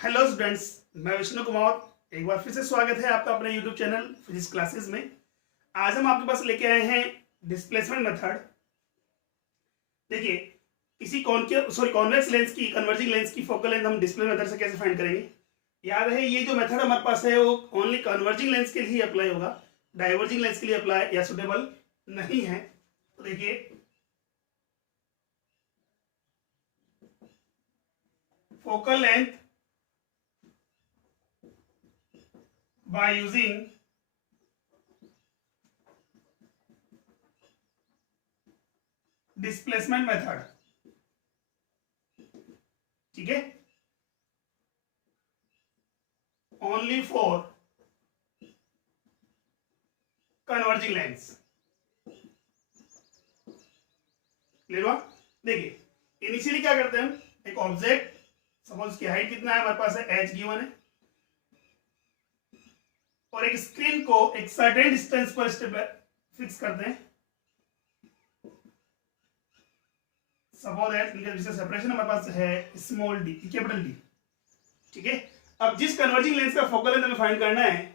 Hello students, मैं विष्णु कुमार। एक बार फिर से स्वागत है आपका अपने यूट्यूब चैनल फिजिक्स क्लासेस में। आज हम आपके पास लेके आए हैं डिस्प्लेसमेंट मेथड। देखिए, किसी कॉन्वेक्स लेंस की कन्वर्जिंग लेंस की फोकल लेंथ हम डिस्प्ले मेथड से कैसे फाइंड करेंगे। याद रहे, ये जो मेथड हमारे पास है वो ओनली कन्वर्जिंग लेंस के लिए अप्लाई होगा, डाइवर्जिंग लेंस के लिए अप्लाई या सुटेबल नहीं है। तो देखिए, focal length by using displacement method. ठीक है, only for converging lens. Clear हुआ। देखिए, इनिशियली क्या करते हैं हम, एक ऑब्जेक्ट, सपोज की हाइट कितना है हमारे पास है, h गिवन है, और एक स्क्रीन को एक सर्टेन डिस्टेंस पर फिक्स करते हैं। सपोज दैट जिसका सेपरेशन हमारे पास है स्मॉल डी, कैपिटल डी। ठीक है, अब जिस कन्वर्जिंग लेंस का फोकल लेंथ हमें फाइंड करना है,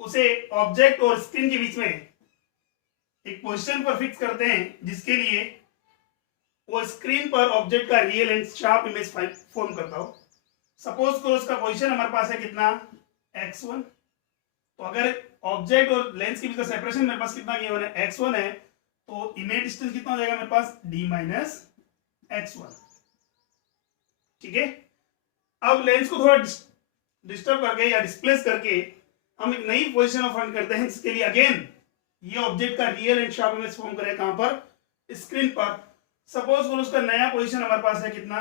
उसे ऑब्जेक्ट और स्क्रीन के बीच में एक पोजीशन पर फिक्स करते हैं, जिसके लिए वो स्क्रीन पर ऑब्जेक्ट का real and sharp image form करता हो। सपोज करो उसका पोजीशन हमारे पास है कितना, x1। तो अगर ऑब्जेक्ट और लेंस के बीच का सेपरेशन मेरे पास कितना गिवन है, x1 है, तो इमेज डिस्टेंस कितना हो जाएगा मेरे पास, d माइनस x1। ठीक है, अब लेंस को थोड़ा डिस्टर्ब करके या डिस्प्लेस करके हम एक नई पोजीशन फाइंड करते हैं, जिसके लिए अगेन ये ऑब्जेक्ट का real and sharp image form करेगा कहां पर, स्क्रीन पर। सपोज करो उसका नया पोजीशन हमारे पास है कितना,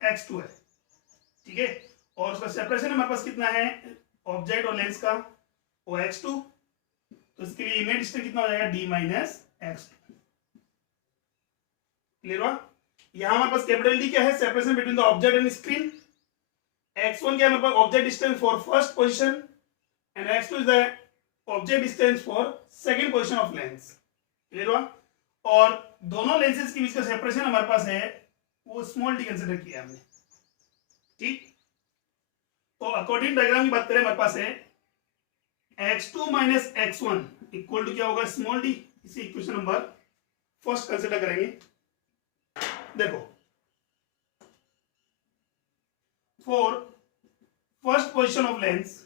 x2 है। ठीक है, और उसका सेपरेशन हमारे पास कितना है ऑब्जेक्ट और लेंस का, वो x2। तो इसके लिए इमेज डिस्टेंस कितना हो जाएगा, d माइनस x2। क्लियर हुआ। यहां हमारे पास कैपिटल डी क्या है, separation between the object and screen. x1 क्या है हमारे पास, object distance for first position, and x2 is the object distance for second position of lens. Clear हुआ। और दोनों लेंसेज के बीच का सेपरेशन हमारे पास है वो स्मॉल डी कंसीडर किया हमने। ठीक, तो अकॉर्डिंग डायग्राम की बात करें, हमारे पास है x2 minus x1 equal to क्या होगा, स्मॉल डी। इसी इक्वेशन नंबर फर्स्ट कंसीडर करेंगे। देखो, for first position of lens,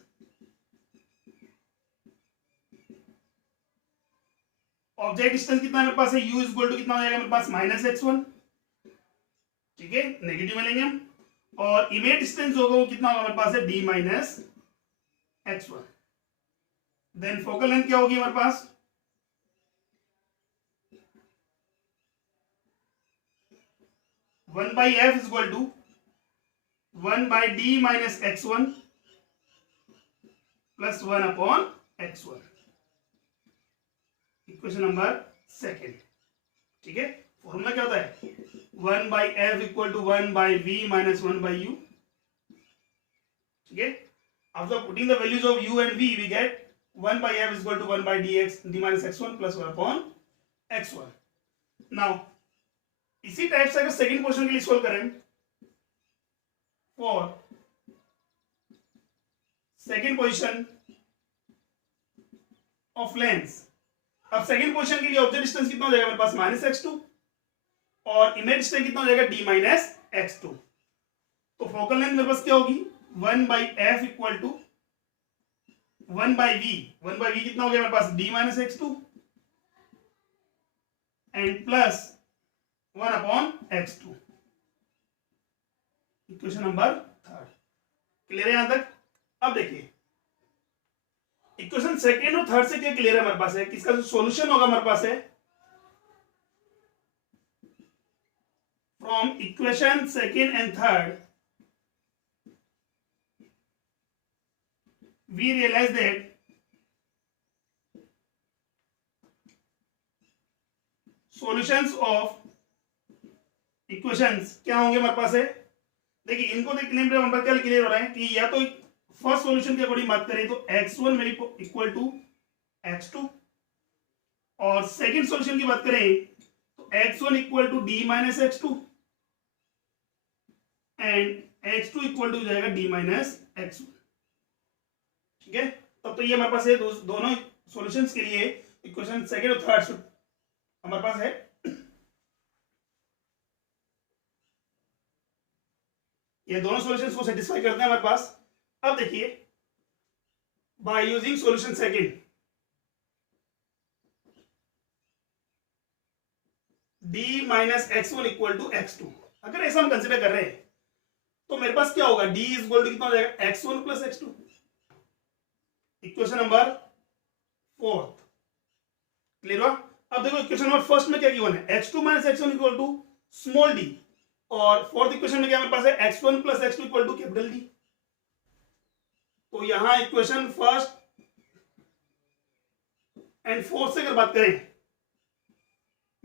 object distance कितना मेरे पास है, u इक्वल टू कितना हो जाएगा मेरे पास, माइनस x1। ठीक है, नेगेटिव में लेंगे हम, और इमेज डिस्टेंस होगा वो कितना होगा मेरे पास है, d minus x1। Then focal length क्या होगी हमारे पास, one by F equal to 1 by D minus x1 plus 1 upon x1। Equation number second. ठीक है, फॉर्मूला क्या होता है, 1 by F equal to 1 by V minus 1 by U. ठीक है, after putting the values of u and v, we get 1 by f is equal to 1 by d minus x1 plus 1 upon x1. Now, इसी type से अगर second question के लिए solve करें, for second position of lens, अब second position के लिए object distance कितना हो जाएगा मेरे पास, माइनस x2, और इमेज डिस्टेंस कितना हो जाएगा, d माइनस x2। तो फोकल लेंथ मेरे पास क्या होगी, 1 by F equal to 1 by v. 1 by v कितना हो गया मेरे पास, d minus x2 and plus 1 upon x2। Equation number third. Clear है यहां तक। अब देखिए, इक्वेशन सेकेंड और थर्ड से क्या क्लियर है हमारे पास है, किसका जो सॉल्यूशन होगा हमारे पास है, from equation second and third we realize that solutions of equations क्या होंगे हमारे पास है। देखिए, इनको देखने में हमारे क्या क्लियर हो रहा है कि या तो फर्स्ट सॉल्यूशन के अकॉर्डिंग बात करें तो x1 मेरी इक्वल टू x2, और सेकंड सॉल्यूशन की बात करें तो x1 equal to d minus x2, and x2 equal to हो जाएगा d माइनस x1। ठीक है, तब तो ये हमारे पास है दोनों सॉल्यूशंस के लिए इक्वेशन सेकंड और थर्ड हमारे पास है। ये दोनों सॉल्यूशंस को सेटिस्फाई करते हैं हमारे पास। अब देखिए, by using solution second d minus x1 equal to x2, अगर ऐसा हम कंसिडर कर रहे हैं तो मेरे पास क्या होगा, d इक्वल टू कितना हो जाएगा, x1 plus x2। Equation number fourth clear हुआ। अब देखो इक्वेशन नंबर फर्स्ट में क्या गिवन है, x2 minus x1 equal to small d, और फोर्थ इक्वेशन में क्या मेरे पास है, x1 plus x2 equal to capital D। तो यहां इक्वेशन फर्स्ट एंड फोर्थ से अगर बात करें,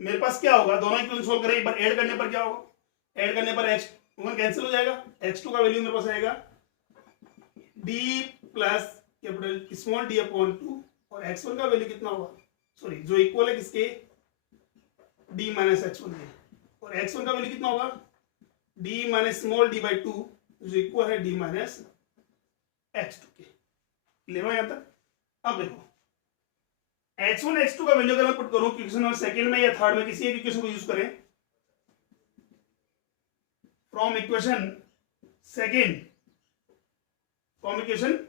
मेरे पास क्या होगा, दोनों इक्वेशन सोल्व करें, एक बार ऐड करने पर क्या होगा, ऐड करने पर x1 कैंसिल हो जाएगा, x2 का वैल्यू मेरे पास आएगा d plus capital small d upon 2, और x1 का वैल्यू कितना होगा, सॉरी जो इक्वल है किसके, d माइनस x1 के, और x1 का वैल्यू कितना होगा, d minus small d by 2 जो इक्वल है d माइनस x2 के। क्लियर हो यहां तक। अब देखो x1 x2 का वैल्यू अगर मैं पुट करूं इक्वेशन नंबर सेकंड में या थर्ड में, किसी एक इक्वेशन को यूज करें, फ्रॉम इक्वेशन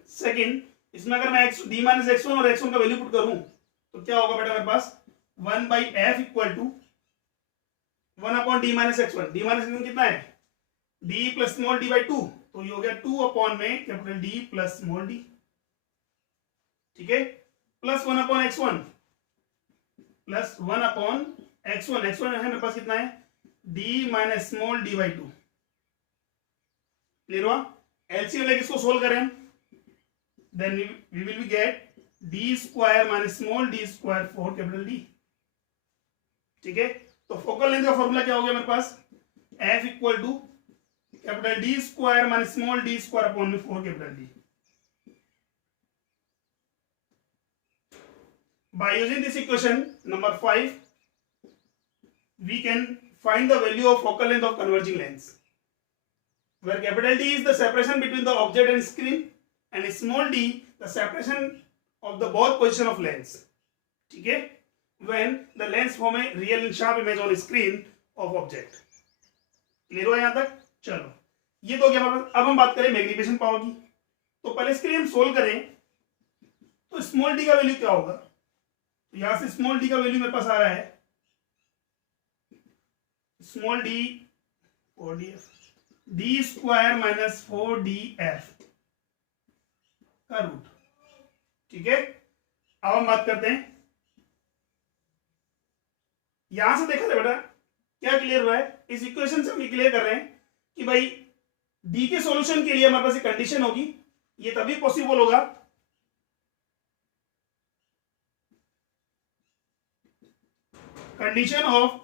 सेकंड, इसमें अगर मैं d माइनस x1 और x1 का वैल्यू पुट करूं तो क्या होगा बेटा, मेरे पास 1 by F equal to 1 upon d minus x1, d minus x1 कितना है, d plus small d by 2, तो ये हो गया 2 अपॉन में capital D plus small d। ठीक है, plus 1 upon x1 plus 1 upon x1 है मेरे पास कितना है, d minus small d by 2। Clear हुआ। एलसीएम लेके इसको सोल्व करें, then we will be get d square minus small d square for capital D। ठीक है, तो फोकल लेंथ का फॉर्मूला क्या हो गया मेरे पास, f equal to capital D square minus small d square upon में 4 capital D। By using this equation number 5, we can find the value of focal length of converging lens, where capital D is the separation between the object and screen, and small d the separation of the both position of lens. ठीक है, when the lens form a real and sharp image on screen of object. Clear हुआ यहां तक। चलो ये तो क्या, अब हम बात करें मैग्निफिकेशन पावर की। तो पहले इसके लिए हम सोल्व करें, तो स्मॉल डी का वैल्यू क्या होगा, तो यहां से स्मॉल डी का वैल्यू मेरे पास आ रहा है, small D 4df, D square minus 4df का रूट। ठीक है, अब हम बात करते हैं, यहां से देखा था बेटा क्या क्लियर हुआ है, इस इक्वेशन से हम ये क्लियर कर रहे हैं कि भाई डी के सॉल्यूशन के लिए हमारे पास एक कंडीशन होगी, ये तभी पॉसिबल होगा condition of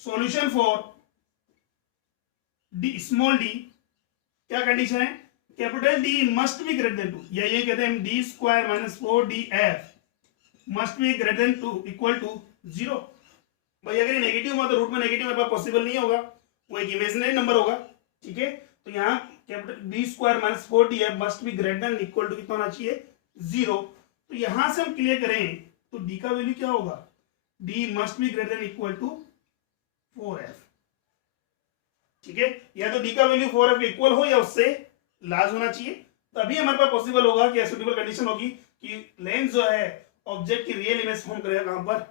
solution for d small d. क्या कंडीशन है, capital D must be greater than 2, या ये कहते हैं D square minus 4df must be greater than 2 equal to 0। भाई अगर ये नेगेटिव हुआ तो रूट में नेगेटिव मेरे पास पॉसिबल नहीं होगा, वो एक इमेजिनरी नंबर होगा। ठीक है, तो यहाँ capital D square minus 4df must be greater than equal to कितना होना चाहिए, 0। तो यहां से हम क्लियर करें तो डी का वैल्यू क्या होगा, D must be greater than equal to 4f। ठीक है, या तो डी का वैल्यू 4f इक्वल हो या उससे लार्ज होना चाहिए, तभी हमारे पास पॉसिबल होगा कि सूटेबल कंडीशन होगी कि लेंस जो है ऑब्जेक्ट की रियल इमेज फॉर्म करेगा कहां पर,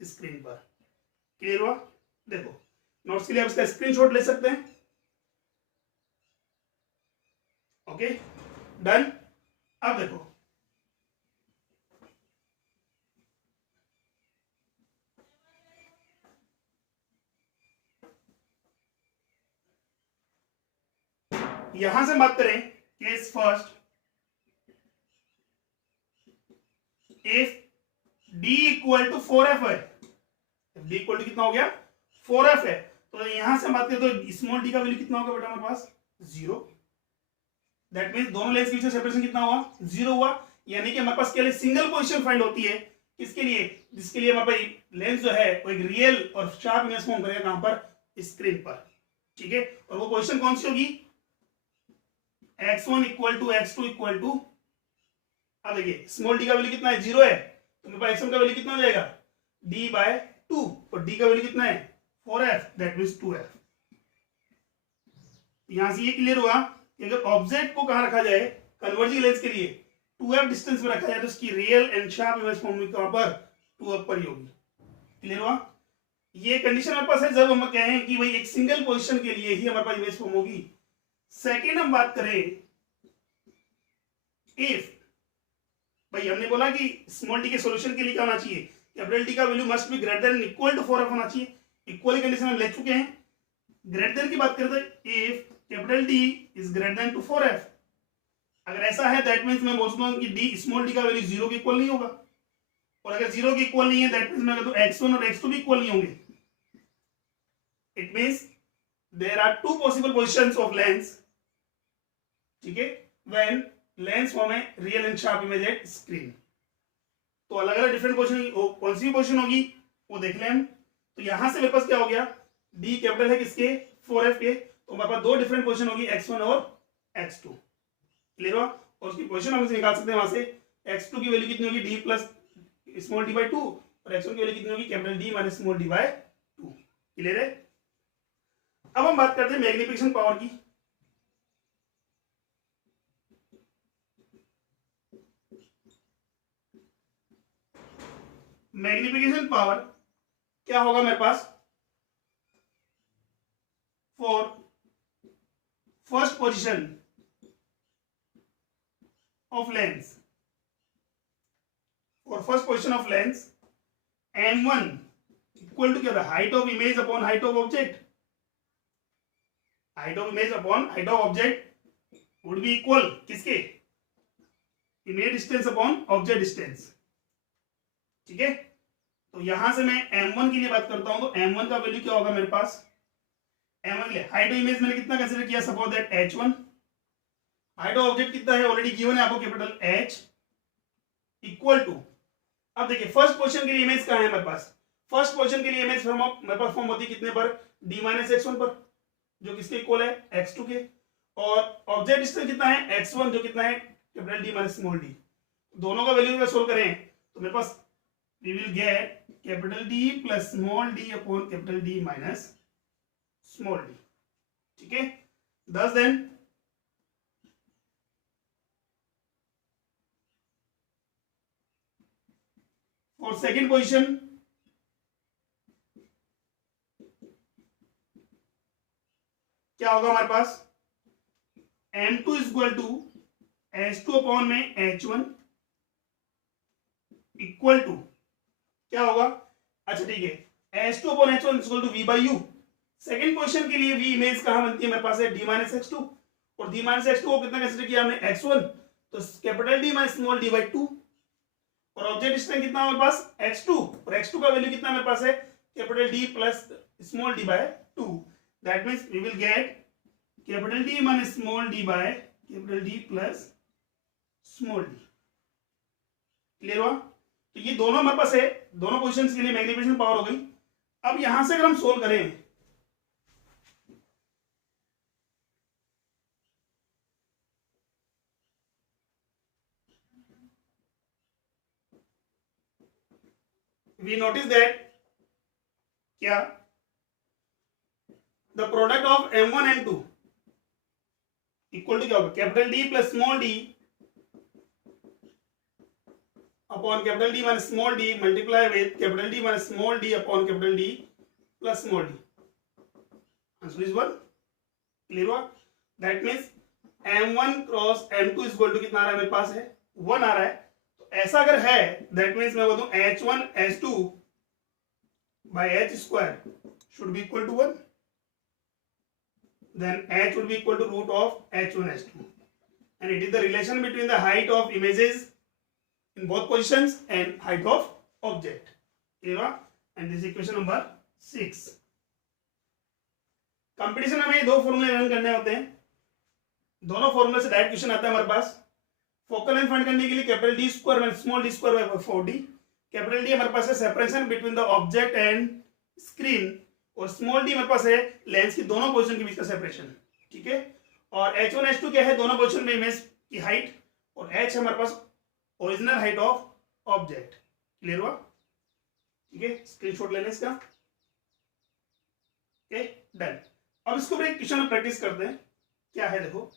स्क्रीन पर। क्लियर हुआ। देखो नोट्स के लिए आप इसका स्क्रीनशॉट ले सकते हैं। Okay done. अब देखो यहां से बात करें case first, if d equal to 4f है, d इक्वल टू कितना हो गया 4f है, तो यहां से बात करें तो स्मॉल d का वैल्यू कितना होगा बेटा हमारे पास 0। दैट मींस दोनों लेंस के बीच सेपरेशन कितना हुआ 0 हुआ, यानी कि हमारे पास केवल सिंगल पोजीशन फाइंड होती है किसके लिए, जिसके लिए हमारे पास लेंस जो है वो एक रियल और शार्प इमेज फॉर्म करेगा कहां पर, स्क्रीन पर। ठीक है, और वो पोजीशन कौन सी होगी, x1 equal to x2 equal to, अब देखिए स्मॉल डी का वैल्यू कितना है, 0 है, तो मेरे पास x1 का वैल्यू कितना हो जाएगा, d/2, और d का वैल्यू कितना है 4f, दैट मीन्स 2f। यहां से ये क्लियर हुआ कि अगर ऑब्जेक्ट को कहां रखा जाए कन्वर्जिंग लेंस के लिए 2f डिस्टेंस में रखा जाए तो उसकी real and sharp image form में कहां पर 2f पर ही होगी। क्लियर हुआ, ये कंडीशन हमारे पास है जब हम कहें कि भाई एक सिंगल पोजीशन के लिए ही हमारे पास इमेज फॉर्म होगी। सेकेंड हम बात करें इफ, भाई हमने बोला कि स्मॉल डी के सॉल्यूशन के लिए क्या होना चाहिए, कैपिटल डी का value must be greater than equal to 4f होना चाहिए। इक्वल कंडीशन हम ले चुके हैं। ग्रेटर देन की बात करते हैं, if capital D is greater than to 4f, अगर ऐसा है दैट मींस मैं बोलता हूं कि डी स्मॉल डी का वैल्यू 0 के इक्वल नहीं होगा, और अगर 0 के इक्वल नहीं है दैट मींस मैं कहता हूं x1 और x2 भी इक्वल नहीं होंगे। It means there are two possible positions of lens, ठीक है, when lens form a real and sharp image at screen. तो अलग अलग डिफरेंट पोजीशन, कौन सी पोजीशन होगी वो देख लें हम। तो यहां से मेरे पास क्या हो गया, डी कैपिटल है किसके 4f के, तो हमारे पास दो डिफरेंट पोजीशन होगी x1 और x2। क्लियर हुआ, और उसकी पोजीशन हम निकाल सकते हैं वहां से, x2 की वैल्यू कितनी होगी d plus small D by 2, और x1 की वैल्यू कितनी होगी capital D minus small D by 2। Clear है। अब हम बात करते हैं मैग्निफिकेशन पावर की। मैग्निफिकेशन पावर क्या होगा मेरे पास, for first position of lens, for first position of lens m1 equal to क्या था, height of image upon height of object, height of image upon height of object would be equal किसके, image distance upon object distance. ठीक है, तो यहां से मैं m1 के लिए बात करता हूं, तो m1 का वैल्यू क्या होगा मेरे पास, m1 के लिए हाइट ऑफ इमेज मैंने कितना कंसीडर किया, suppose that h1, height of object कितना है ऑलरेडी गिवन है आपको कैपिटल H, इक्वल टू, अब देखिए फर्स्ट पोजीशन के लिए इमेज कहां है मेरे पास, फर्स्ट पोजीशन के लिए इमेज फॉर्म मेरे पास फॉर्म होती है कितने पर, d माइनस x1 पर, जो किसके इक्वल है x2 के, और ऑब्जेक्ट डिस्टेंस कितना है x1, जो कितना है capital D minus small d। दोनों का वैल्यू अगर सोल्व करें तो मेरे पास we will get capital D plus small d upon capital D minus small d। ठीक है, thus then for second position क्या होगा हमारे पास, m2 is equal to h2 upon में h1 इक्वल टू क्या होगा, अच्छा ठीक है, h2 upon h1 is equal to v by u। Second position के लिए v इमेज कहां बनती है मेरे पास है d minus x2, और d minus x2 को कितना कंसीडर किया हमने x1, तो capital D minus small d by 2, और ऑब्जेक्ट डिस्टेंस कितना हमारे पास x2, और x2 का वैल्यू कितना मेरे पास है capital D plus small d by 2, that means we will get capital D minus small d by capital D plus small d। Clear हुआ, तो ये दोनों हमारे पास है, दोनों पोजीशंस के लिए मैग्निफिकेशन पावर हो गई। अब यहां से अगर हम सोल्व करें, वी नोटिस दैट क्या, the product of m1 m2 equal to क्या होगा, capital D plus small d upon capital D minus small d multiply with capital D minus small d upon capital D plus small d। Answer is 1। Clear हुआ, that means m1 cross m2 is equal to कितना आ रहा है मेरे पास है 1 आ रहा है। तो ऐसा अगर है that means मैं बोलूं h1 h2 by h square should be equal to 1, then h would be equal to root of h1 h2, and it is the relation between the height of images in both positions and height of object। clear, and this is equation number 6। Competition में हमें दो फॉर्मूले run करने होते हैं, दोनों फॉर्मूले से डायरेक्ट क्वेश्चन आता है हमारे पास। फोकल लेंथ फाइंड करने के लिए capital D square minus small d square by 4d, capital D हमारे पास है separation between the object and screen, और स्मॉल डी मेरे पास है लेंस की दोनों पोजीशन के बीच का सेपरेशन, ठीक है। और H1 H2 क्या है, दोनों पोजीशन में इमेज की हाइट, और H है हमारे पास original height of object. Clear हुआ, ठीक है। स्क्रीनशॉट लेने इसका, ओके डन। अब इसको एक क्वेश्चन में प्रैक्टिस करते हैं, क्या है देखो।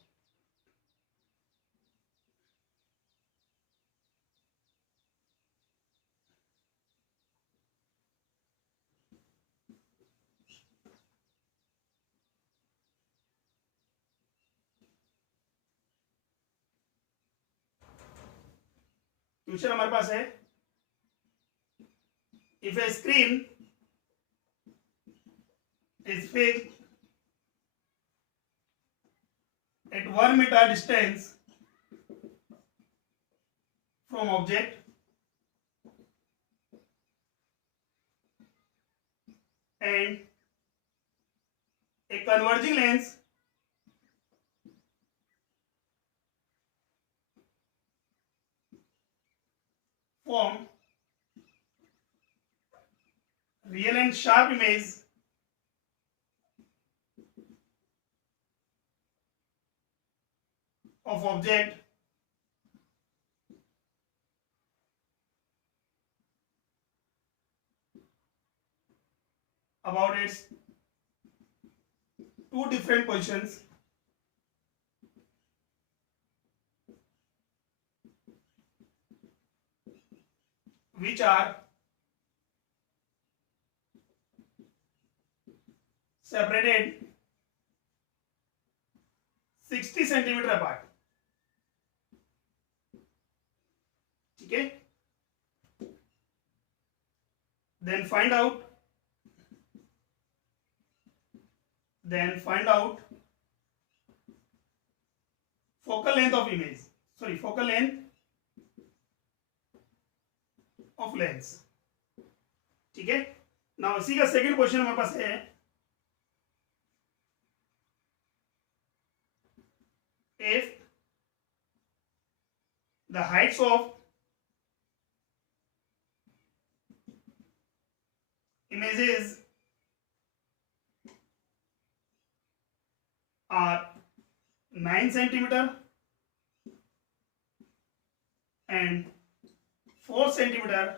क्वेश्चन हमारे पास है, if A screen is fixed at 1 meter distance from object and a converging lens form real and sharp image of object about its two different positions which are separated 60 centimeter apart, ठीक है। then find out focal length of image, sorry focal length of lens, ठीक है। Now इसी का second question हमारे पास है, if the heights of images are 9 centimeter and 4 centimeter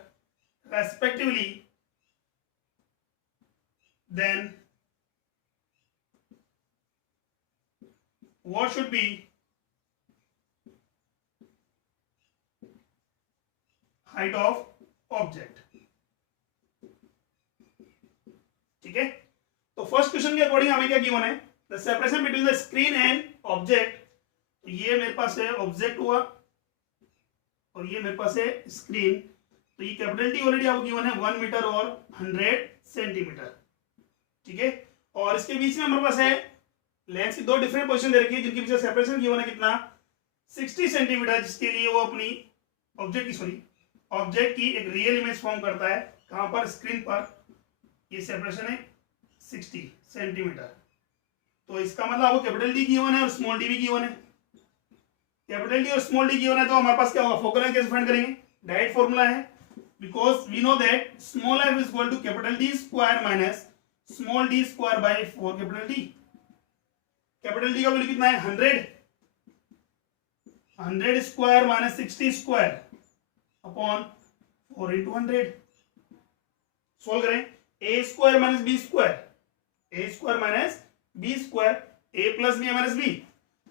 respectively, then what should be height of object, ठीक है। तो first question के अकॉर्डिंग हमें क्या गिवन है, the separation between the screen and object. तो ये मेरे पास है ऑब्जेक्ट हुआ और ये मेरे पास है स्क्रीन। तो ये कैपिटल टी ऑलरेडी आपको गिवन है 1 मीटर और 100 सेंटीमीटर, ठीक है। और इसके बीच में हमारे पास है लेंस की दो डिफरेंट पोजीशन दे रखी है जिनके बीच में सेपरेशन गिवन है कितना, 60 सेंटीमीटर, जिसके लिए वो अपनी ऑब्जेक्ट की एक रियल इमेज फॉर्म करता है। कहां पर, स्क्रीन पर। ये सेपरेशन है 60 सेंटीमीटर। तो इसका मतलब आपको कैपिटल डी गिवन है और स्मॉल डी भी गिवन है। कैपिटल डी और स्मॉल डी गिवन है तो हमारे पास क्या होगा, फोकल लेंथ कैसे फाइंड करेंगे, डायरेक्ट फॉर्मूला है, because we know that small f is equal to capital D square minus small d square by 4 capital D. Capital D का वैल्यू कितना है 100 square minus 60 square upon 4 into 100। Solve करें, a square minus B square, A square minus B square, A plus B minus B.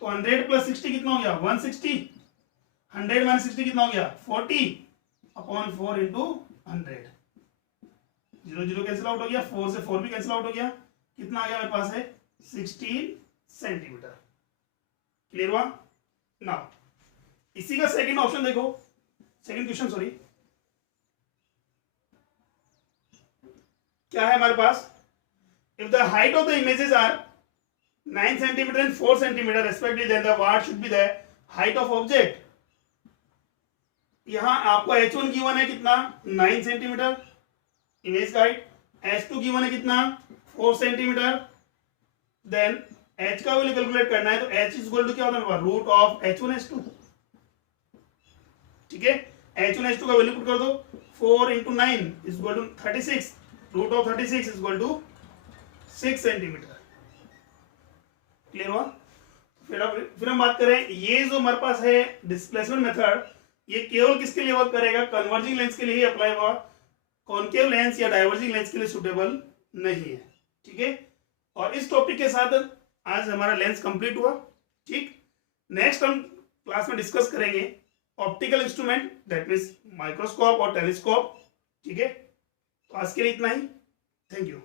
तो 100 plus 60 कितना हो गया 160, 100 minus 60 कितना हो गया 40 अपॉन 4 इंटू 100। 0 0 कैंसिल आउट हो गया, 4 से 4 भी कैंसिल आउट हो गया, कितना आ गया मेरे पास है 16 सेंटीमीटर। क्लियर हुआ। नाउ इसी का सेकंड ऑप्शन देखो, सेकंड क्वेश्चन सॉरी, क्या है हमारे पास, if the height of the images are 9 centimeter and 4 centimeter respectively, then the what should be the height of object। यहां आपको H1 गिवन है कितना 9 सेंटीमीटर इमेज का हाइट, H2 गिवन है कितना 4 सेंटीमीटर, देन H का वैल्यू कैलकुलेट करना है तो H इज इक्वल टू क्या होता है रूट ऑफ H1 H2, ठीक है। H1 H2 का वैल्यू पुट कर दो, 4 into 9 is equal to 36, root of 36 is equal to 6 centimetre. Clear हुआ? फिर हम बात करें, ये जो हमारे पास है डिस्प्लेसमेंट मेथड, ये केवल किसके लिए वर्क करेगा? कन्वर्जिंग लेंस के लिए ही अप्लाई हुआ, कॉन्केव लेंस या डाइवर्जिंग लेंस के लिए सुटेबल नहीं है। ठीक है, और इस टॉपिक के साथ आज हमारा लेंस कंप्लीट हुआ। ठीक, नेक्स्ट हम क्लास में डिस्कस करेंगे optical instrument, that means microscope और टेलीस्कोप। ठीक है, तो आज के लिए इतना ही। Thank you.